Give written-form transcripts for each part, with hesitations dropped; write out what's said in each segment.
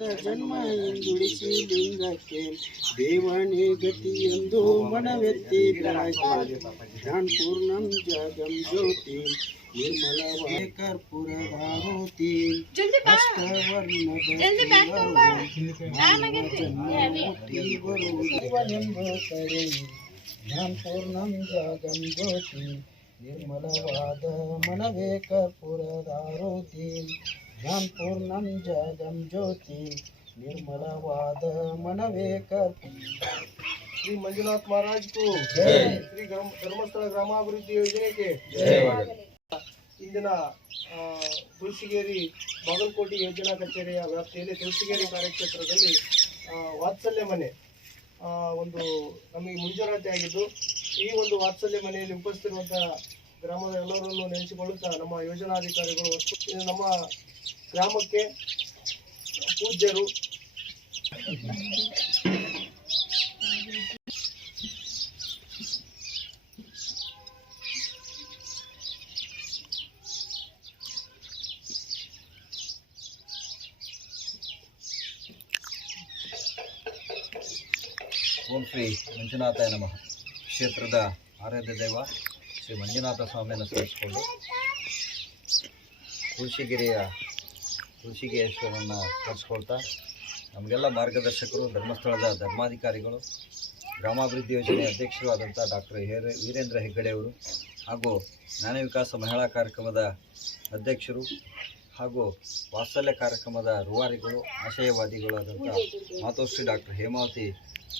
ಜನ್ಮ ಹಿಂದುಳಿಸಿ ಲಿಂಗಕ್ಕೆ ದೇವನೇ ಗತಿಯೆಂದು ಮನವೆತ್ತಿ ಬೆಳಗಿ ಜ್ಞಾನಪೂರ್ಣಂ ಜಗಂ ಜ್ಯೋತಿ ನಿರ್ಮಲವಾದ ಕರ್ಪೂರಧಾರೋತಿ ಜ್ಞಾನಪೂರ್ಣಂ ಜಗಂ ಜ್ಯೋತಿ ನಿರ್ಮಲವಾದ ಮನವೇ ಕರ್ಪೂರಧಾರೋತಿ ಜ್ಞಾನಪೂರ್ಣಂ ಜಗಂ ಜ್ಯೋತಿ ನಿರ್ಮಲವಾದ ಮನವೇ ಶ್ರೀ ಮಂಜುನಾಥ್ महाराज को ಶ್ರೀ ಧರ್ಮಸ್ಥಳ ಗ್ರಾಮಾಭಿವೃದ್ಧಿ ಯೋಜನೆಗೆ ಇಂದಿನ ತುಳಸಿಗೇರಿ ಬಾಗಲಕೋಟೆ ಯೋಜನಾ ಕಚೇರಿಯ ವ್ಯಾಪ್ತಿಯಲ್ಲಿ ತುಳಸಿಗೇರಿ ಕಾರ್ಯಕ್ಷೇತ್ರದಲ್ಲಿ ವಾತ್ಸಲ್ಯ ಮನೆ ಒಂದು ನಮಗೆ ಮುಂಜೂರಾತಿ ಆಗಿದ್ದು, ಈ ಒಂದು ವಾತ್ಸಲ್ಯ ಮನೆಯಲ್ಲಿ ಉಪಸ್ಥಿತಿರುವಂತಹ ಗ್ರಾಮದ ಎಲ್ಲರನ್ನು ನೆನೆಸಿಕೊಳ್ಳುತ್ತಾ ನಮ್ಮ ಯೋಜನಾಧಿಕಾರಿಗಳು ನಮ್ಮ ಗ್ರಾಮಕ್ಕೆ ಪೂಜ್ಯರು ಓಂ ಶ್ರೀ ಮಂಜುನಾಥಾಯ ನಮಃ. ಕ್ಷೇತ್ರದ ಆರಾಧ್ಯ ದೈವ ಶ್ರೀ ಮಂಜುನಾಥ ಸ್ವಾಮಿಯನ್ನು ಸ್ಮರಿಸಿಕೊಂಡು ತುಳಸಿಗೇಶ್ವರನ್ನು ಸ್ಮರಿಸ್ಕೊಳ್ತಾ ನಮಗೆಲ್ಲ ಮಾರ್ಗದರ್ಶಕರು ಧರ್ಮಸ್ಥಳದ ಧರ್ಮಾಧಿಕಾರಿಗಳು, ಗ್ರಾಮಾಭಿವೃದ್ಧಿ ಯೋಜನೆ ಅಧ್ಯಕ್ಷರು ಆದಂಥ ಡಾಕ್ಟರ್ ವೀರೇಂದ್ರ ಹೆಗ್ಗಡೆಯವರು ಹಾಗೂ ಜ್ಞಾನ ವಿಕಾಸ ಮಹಿಳಾ ಕಾರ್ಯಕ್ರಮದ ಅಧ್ಯಕ್ಷರು ಹಾಗೂ ವಾತ್ಸಲ್ಯ ಕಾರ್ಯಕ್ರಮದ ರೂವಾರಿಗಳು, ಆಶಯವಾದಿಗಳು ಆದಂಥ ಮಾತೋಶ್ರೀ ಡಾಕ್ಟರ್ ಹೇಮಾವತಿ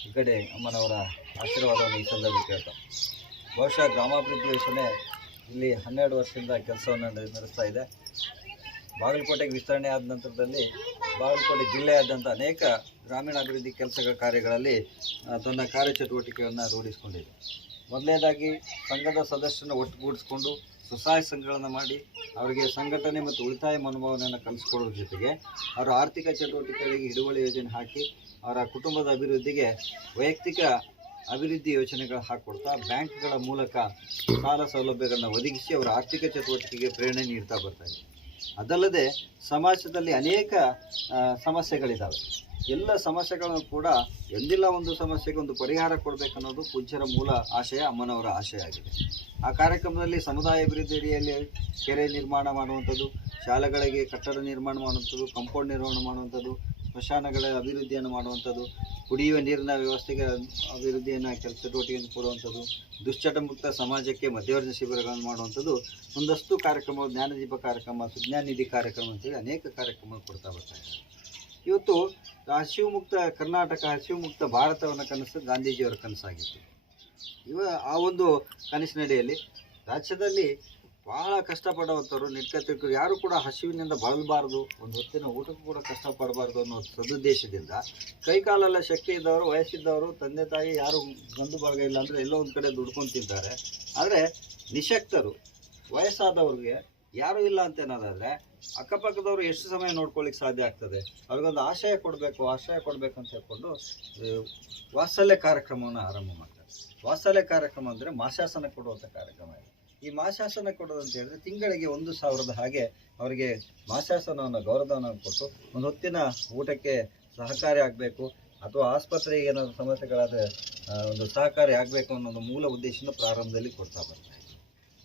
ಹೆಗ್ಗಡೆ ಅಮ್ಮನವರ ಆಶೀರ್ವಾದವನ್ನು ಈ ಸಂದರ್ಭದಲ್ಲಿ ಕೇಳ್ತಾ, ಬಹುಶಃ ಗ್ರಾಮಾಭಿವೃದ್ಧಿ ಯೋಜನೆ ಇಲ್ಲಿ 12 ವರ್ಷದಿಂದ ಕೆಲಸವನ್ನು ನಡೆಸ್ತಾ ಇದೆ. ಬಾಗಲಕೋಟೆಗೆ ವಿಸ್ತರಣೆ ಆದ ನಂತರದಲ್ಲಿ ಬಾಗಲಕೋಟೆ ಜಿಲ್ಲೆಯಾದ್ಯಂತ ಅನೇಕ ಗ್ರಾಮೀಣಾಭಿವೃದ್ಧಿ ಕೆಲಸಗಳ ಕಾರ್ಯಗಳಲ್ಲಿ ತನ್ನ ಕಾರ್ಯಚಟುವಟಿಕೆಯನ್ನು ರೂಢಿಸಿಕೊಂಡಿದೆ. ಮೊದಲನೇದಾಗಿ ಸಂಘದ ಸದಸ್ಯರನ್ನು ಒಟ್ಟುಗೂಡಿಸ್ಕೊಂಡು ಸ್ವಸಹಾಯ ಸಂಘಗಳನ್ನು ಮಾಡಿ ಅವರಿಗೆ ಸಂಘಟನೆ ಮತ್ತು ಉಳಿತಾಯ ಮನೋಭಾವನೆಯನ್ನು ಕಲಿಸ್ಕೊಡೋದ್ರ ಜೊತೆಗೆ ಅವರ ಆರ್ಥಿಕ ಚಟುವಟಿಕೆಗಳಿಗೆ ಹಿಡುವಳಿ ಯೋಜನೆ ಹಾಕಿ ಅವರ ಕುಟುಂಬದ ಅಭಿವೃದ್ಧಿಗೆ ವೈಯಕ್ತಿಕ ಅಭಿವೃದ್ಧಿ ಯೋಜನೆಗಳು ಹಾಕಿಕೊಡ್ತಾ ಬ್ಯಾಂಕ್ಗಳ ಮೂಲಕ ಸಾಲ ಸೌಲಭ್ಯಗಳನ್ನು ಒದಗಿಸಿ ಅವರ ಆರ್ಥಿಕ ಚಟುವಟಿಕೆಗೆ ಪ್ರೇರಣೆ ನೀಡ್ತಾ ಬರ್ತಾ ಇದೆ. ಅದಲ್ಲದೆ ಸಮಾಜದಲ್ಲಿ ಅನೇಕ ಸಮಸ್ಯೆಗಳಿದ್ದಾವೆ. ಎಲ್ಲ ಸಮಸ್ಯೆಗಳನ್ನು ಕೂಡ ಎಂದಿಲ್ಲ ಒಂದು ಸಮಸ್ಯೆಗೆ ಒಂದು ಪರಿಹಾರ ಕೊಡಬೇಕನ್ನೋದು ಪೂಜ್ಯರ ಮೂಲ ಆಶಯ, ಅಮ್ಮನವರ ಆಶಯ ಆಗಿದೆ. ಆ ಕಾರ್ಯಕ್ರಮದಲ್ಲಿ ಸಮುದಾಯ ಅಭಿವೃದ್ಧಿ ಅಡಿಯಲ್ಲಿ ಕೆರೆ ನಿರ್ಮಾಣ ಮಾಡುವಂಥದ್ದು, ಶಾಲೆಗಳಿಗೆ ಕಟ್ಟಡ ನಿರ್ಮಾಣ ಮಾಡುವಂಥದ್ದು, ಕಾಂಪೌಂಡ್ ನಿರ್ಮಾಣ ಮಾಡುವಂಥದ್ದು, ಸ್ಮಶಾನಗಳ ಅಭಿವೃದ್ಧಿಯನ್ನು ಮಾಡುವಂಥದ್ದು, ಕುಡಿಯುವ ನೀರಿನ ವ್ಯವಸ್ಥೆಗೆ ಅಭಿವೃದ್ಧಿಯನ್ನು ಚಟುವಟಿಕೆಯನ್ನು ಕೊಡುವಂಥದ್ದು, ದುಶ್ಚಟ ಮುಕ್ತ ಸಮಾಜಕ್ಕೆ ಮಧ್ಯವರ್ತಿ ಶಿಬಿರಗಳನ್ನು ಮಾಡುವಂಥದ್ದು, ಒಂದಷ್ಟು ಕಾರ್ಯಕ್ರಮ, ಜ್ಞಾನದೀಪ ಕಾರ್ಯಕ್ರಮ, ಸುಜ್ಞಾನ ನಿಧಿ ಕಾರ್ಯಕ್ರಮ ಅಂತೇಳಿ ಅನೇಕ ಕಾರ್ಯಕ್ರಮಗಳು ಕೊಡ್ತಾ ಬರ್ತಾ ಇದ್ದಾರೆ. ಇವತ್ತು ಹಸಿವು ಮುಕ್ತ ಕರ್ನಾಟಕ, ಹಸಿವು ಮುಕ್ತ ಭಾರತವನ್ನು ಕನಸು ಗಾಂಧೀಜಿಯವರ ಕನಸಾಗಿತ್ತು. ಆ ಒಂದು ಕನಸಿನಡಿಯಲ್ಲಿ ರಾಜ್ಯದಲ್ಲಿ ಬಹಳ ಕಷ್ಟಪಡುವಂಥವ್ರು, ನಿರ್ಗತಿಕರು ಯಾರು ಕೂಡ ಹಸಿವಿನಿಂದ ಬಳಲಬಾರ್ದು, ಒಂದು ಹೊತ್ತಿನ ಊಟಕ್ಕೂ ಕೂಡ ಕಷ್ಟಪಡಬಾರ್ದು ಅನ್ನೋ ಸದುದ್ದೇಶದಿಂದ ಕೈಕಾಲೆಲ್ಲ ಶಕ್ತಿ ಇದ್ದವರು, ವಯಸ್ಸಿದ್ದವರು, ತಂದೆ ತಾಯಿ ಯಾರು ಗಂಡು ಬಳಗ ಇಲ್ಲ ಅಂದರೆ ಎಲ್ಲೋ ಒಂದು ಕಡೆ ದುಡ್ಕೊಂಡು ತಿಂತಾರೆ. ಆದರೆ ನಿಶಕ್ತರು, ವಯಸ್ಸಾದವ್ರಿಗೆ ಯಾರೂ ಇಲ್ಲ ಅಂತ ಏನಾದಾದರೆ ಅಕ್ಕಪಕ್ಕದವರು ಎಷ್ಟು ಸಮಯ ನೋಡ್ಕೊಳ್ಳಿಕ್ಕೆ ಸಾಧ್ಯ ಆಗ್ತದೆ? ಅವ್ರಿಗೊಂದು ಆಶಯ ಕೊಡಬೇಕು ಅಂತ ಹೇಳ್ಕೊಂಡು ವಾತ್ಸಲ್ಯ ಕಾರ್ಯಕ್ರಮವನ್ನು ಆರಂಭ ಮಾಡ್ತಾರೆ. ವಾತ್ಸಲ್ಯ ಕಾರ್ಯಕ್ರಮ ಅಂದರೆ ಮಾಶಾಸನ ಕೊಡುವಂಥ ಕಾರ್ಯಕ್ರಮ ಇದೆ. ಈ ಮಾಶಾಸನ ಕೊಡೋದು ಅಂತ ಹೇಳಿದ್ರೆ ತಿಂಗಳಿಗೆ 1,000 ಹಾಗೆ ಅವರಿಗೆ ಮಾಶಾಸನವನ್ನು, ಗೌರವವನ್ನು ಕೊಟ್ಟು ಒಂದು ಹೊತ್ತಿನ ಊಟಕ್ಕೆ ಸಹಕಾರಿ ಆಗಬೇಕು, ಅಥವಾ ಆಸ್ಪತ್ರೆಗೆ ಏನಾದರೂ ಸಮಸ್ಯೆಗಳಾದರೆ ಒಂದು ಸಹಕಾರಿ ಆಗಬೇಕು ಅನ್ನೋ ಮೂಲ ಉದ್ದೇಶನ ಪ್ರಾರಂಭದಲ್ಲಿ ಕೊಡ್ತಾ ಬರ್ತಾರೆ.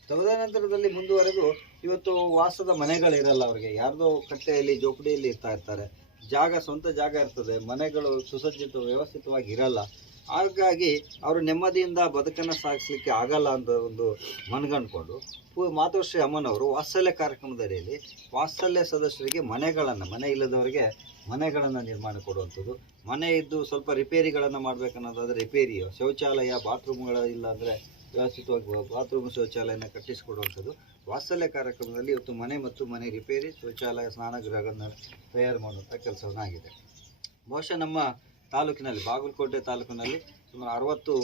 ತದನಂತರದಲ್ಲಿ ಮುಂದುವರೆದು ಇವತ್ತು ವಾಸದ ಮನೆಗಳಿರಲ್ಲ, ಅವರಿಗೆ ಯಾರ್ದೋ ಕಟ್ಟೆಯಲ್ಲಿ ಜೋಪಡಿಯಲ್ಲಿ ಇರ್ತಾರೆ. ಸ್ವಂತ ಜಾಗ ಇರ್ತದೆ, ಮನೆಗಳು ಸುಸಜ್ಜಿತ ವ್ಯವಸ್ಥಿತವಾಗಿ ಇರಲ್ಲ. ಹಾಗಾಗಿ ಅವರು ನೆಮ್ಮದಿಯಿಂದ ಬದುಕನ್ನು ಸಾಗಿಸ್ಲಿಕ್ಕೆ ಆಗಲ್ಲ ಅಂತ ಒಂದು ಮನಗಂಡ್ಕೊಂಡು ಮಾತೋಶ್ರೀ ಅಮ್ಮನವರು ವಾತ್ಸಲ್ಯ ಕಾರ್ಯಕ್ರಮದಲ್ಲಿ ವಾತ್ಸಲ್ಯ ಸದಸ್ಯರಿಗೆ ಮನೆ ಇಲ್ಲದವರಿಗೆ ಮನೆಗಳನ್ನು ನಿರ್ಮಾಣ ಕೊಡುವಂಥದ್ದು, ಮನೆ ಇದ್ದು ಸ್ವಲ್ಪ ರಿಪೇರಿಗಳನ್ನು ಮಾಡಬೇಕನ್ನೋದಾದರೆ ರಿಪೇರಿಯೋ, ಶೌಚಾಲಯ ಬಾತ್ರೂಮ್ಗಳ ಇಲ್ಲ ಅಂದರೆ ವ್ಯವಸ್ಥಿತವಾಗಿ ಬಾತ್ರೂಮ್ ಶೌಚಾಲಯನ ಕಟ್ಟಿಸಿಕೊಡುವಂಥದ್ದು ವಾತ್ಸಲ್ಯ ಕಾರ್ಯಕ್ರಮದಲ್ಲಿ ಇವತ್ತು ಮನೆ ರಿಪೇರಿ, ಶೌಚಾಲಯ, ಸ್ನಾನಗೃಹಗಳನ್ನು ತಯಾರು ಮಾಡುವಂಥ ಕೆಲಸವನ್ನು ಆಗಿದೆ. ಬಹುಶಃ ನಮ್ಮ ತಾಲೂಕಿನಲ್ಲಿ, ಬಾಗಲಕೋಟೆ ತಾಲೂಕಿನಲ್ಲಿ ಸುಮಾರು 60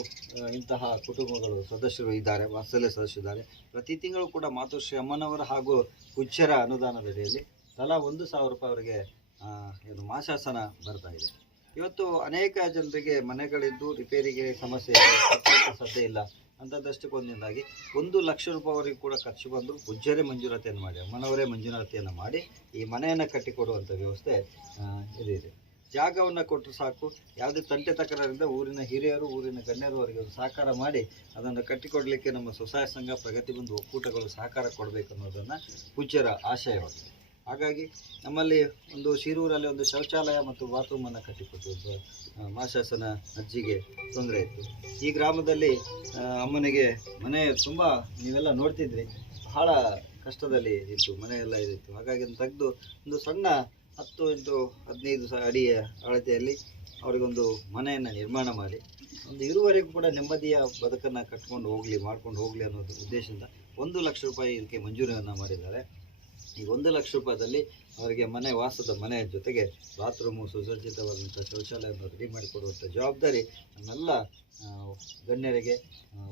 ಇಂತಹ ಕುಟುಂಬಗಳು ಸದಸ್ಯರು ಇದ್ದಾರೆ, ವಾತ್ಸಲ್ಯ ಸದಸ್ಯರಿದ್ದಾರೆ. ಪ್ರತಿ ತಿಂಗಳು ಕೂಡ ಮಾತೋಶ್ರೀ ಅಮ್ಮನವರ ಹಾಗೂ ಪೂಜ್ಯರ ಅನುದಾನದಡಿಯಲ್ಲಿ ತಲಾ 1,000 ರೂಪಾಯಿ ಅವರಿಗೆ ಮಾಶಾಸನ ಬರ್ತಾ ಇದೆ. ಇವತ್ತು ಅನೇಕ ಜನರಿಗೆ ಮನೆಗಳಿದ್ದು ರಿಪೇರಿಗೆ ಸಮಸ್ಯೆ ಇದೆ, ಸಾಧ್ಯ ಇಲ್ಲ. ಅಂಥದ್ದಷ್ಟಕ್ಕೊಂದಿಂದಾಗಿ 1,00,000 ರೂಪಾಯಿವರೆಗೂ ಕೂಡ ಖರ್ಚು ಬಂದು ಗುಜ್ಜರಿ ಮಂಜೂರಾತಿಯನ್ನು ಮಾಡಿ ಅಮ್ಮನವರೇ ಮಂಜೂರಾತಿಯನ್ನು ಮಾಡಿ ಈ ಮನೆಯನ್ನು ಕಟ್ಟಿಕೊಡುವಂಥ ವ್ಯವಸ್ಥೆ ಇದೆ. ಜಾಗವನ್ನು ಕೊಟ್ಟರು ಸಾಕು, ಯಾವುದೇ ತಂಟೆ ತಕರಾರಿಂದ ಊರಿನ ಹಿರಿಯರು ಊರಿನ ಗಣ್ಯರು ಅವರಿಗೆ ಒಂದು ಸಹಕಾರ ಮಾಡಿ ಅದನ್ನು ಕಟ್ಟಿಕೊಡಲಿಕ್ಕೆ ನಮ್ಮ ಸ್ವಸಹಾಯ ಸಂಘ ಪ್ರಗತಿಬಂಧು ಒಕ್ಕೂಟಗಳು ಸಹಕಾರ ಕೊಡಬೇಕು ಅನ್ನೋದನ್ನು ಪೂಜ್ಯರ ಆಶಯವಾಗಿದೆ. ಹಾಗಾಗಿ ನಮ್ಮಲ್ಲಿ ಒಂದು ಶಿರೂರಲ್ಲಿ ಒಂದು ಶೌಚಾಲಯ ಮತ್ತು ಬಾತ್ರೂಮನ್ನು ಕಟ್ಟಿಕೊಟ್ಟು ಮಾಶಾಸನ ಅಜ್ಜಿಗೆ ತೊಂದರೆ ಇತ್ತು. ಈ ಗ್ರಾಮದಲ್ಲಿ ಅಮ್ಮನಿಗೆ ಮನೆ ತುಂಬ ನೀವೆಲ್ಲ ನೋಡ್ತಿದ್ರಿ, ಬಹಳ ಕಷ್ಟದಲ್ಲಿ ಇತ್ತು, ಮನೆಯೆಲ್ಲ ಇದಿತ್ತು. ಹಾಗಾಗಿ ಅದನ್ನು ತೆಗೆದು ಒಂದು ಸಣ್ಣ 10 ಇಂಟು 15 ಅಡಿಯ ಅಳತೆಯಲ್ಲಿ ಅವರಿಗೊಂದು ಮನೆಯನ್ನು ನಿರ್ಮಾಣ ಮಾಡಿ ಒಂದು ಇರುವರೆಗೂ ಕೂಡ ನೆಮ್ಮದಿಯ ಬದುಕನ್ನು ಮಾಡ್ಕೊಂಡು ಹೋಗಲಿ ಅನ್ನೋದು ಉದ್ದೇಶದಿಂದ 1,00,000 ರೂಪಾಯಿ ಇದಕ್ಕೆ ಮಂಜೂರಿಯನ್ನು ಮಾಡಿದ್ದಾರೆ. ಈ 1,00,000 ರೂಪಾಯಿದಲ್ಲಿ ಅವರಿಗೆ ವಾಸದ ಮನೆಯ ಜೊತೆಗೆ ಬಾತ್ರೂಮು, ಸುಸಜ್ಜಿತವಾದಂಥ ಶೌಚಾಲಯವನ್ನು ರೆಡಿ ಮಾಡಿಕೊಡುವಂಥ ಜವಾಬ್ದಾರಿ ನಮ್ಮೆಲ್ಲ ಗಣ್ಯರಿಗೆ,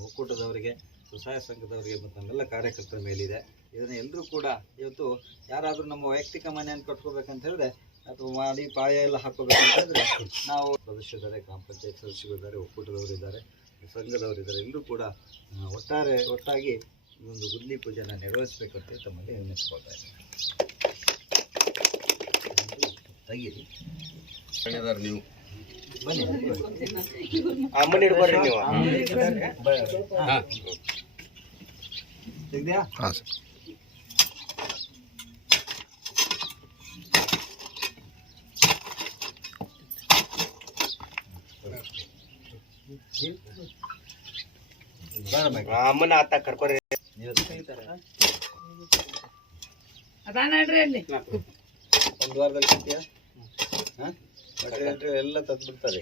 ಒಕ್ಕೂಟದವರಿಗೆ, ಸ್ವಸಹಾಯ ಸಂಘದವರಿಗೆ ಮತ್ತು ನಮ್ಮೆಲ್ಲ ಕಾರ್ಯಕರ್ತರ ಮೇಲಿದೆ. ಇದನ್ನು ಎಲ್ಲರೂ ಕೂಡ ಇವತ್ತು ಯಾರಾದರೂ ನಮ್ಮ ವೈಯಕ್ತಿಕ ಮನೆಯನ್ನು ಕಟ್ಕೋಬೇಕಂತ ಹೇಳಿದ್ರೆ ಅಥವಾ ಮಾಡಿ ಪಾಯ ಎಲ್ಲ ಹಾಕೋಬೇಕಂತ ಹೇಳಿದ್ರೆ ನಾವು ಸದಸ್ಯರಿದ್ದಾರೆ, ಗ್ರಾಮ ಪಂಚಾಯತ್ ಸದಸ್ಯರಿದ್ದಾರೆ, ಒಕ್ಕೂಟದವರಿದ್ದಾರೆ, ಸಂಘದವರಿದ್ದಾರೆ, ಎಲ್ಲರೂ ಕೂಡ ಒಟ್ಟಾಗಿ ಒಂದು ಗುದ್ಲಿ ಪೂಜೆಯನ್ನು ನೆರವೇರಿಸಬೇಕಂತ ತಮ್ಮಲ್ಲಿ ನೆನೆಸ್ಕೊಳ್ತಾ ಇದ್ದಾರೆ. ತೆಗೀರಿ ನೀವು ಬನ್ನಿ, ತೆಗ್ದ್ಯಾ? ಹಾಂ ಸರ್. ಅಮ್ಮನ ಆತ ಕರ್ಕೊರಿ ಒಂದು ವಾರದಲ್ಲಿ ಸಿಗ್ತೀಯಾ? ಎಲ್ಲ ತಂದ್ಬಿಡ್ತಾರೆ.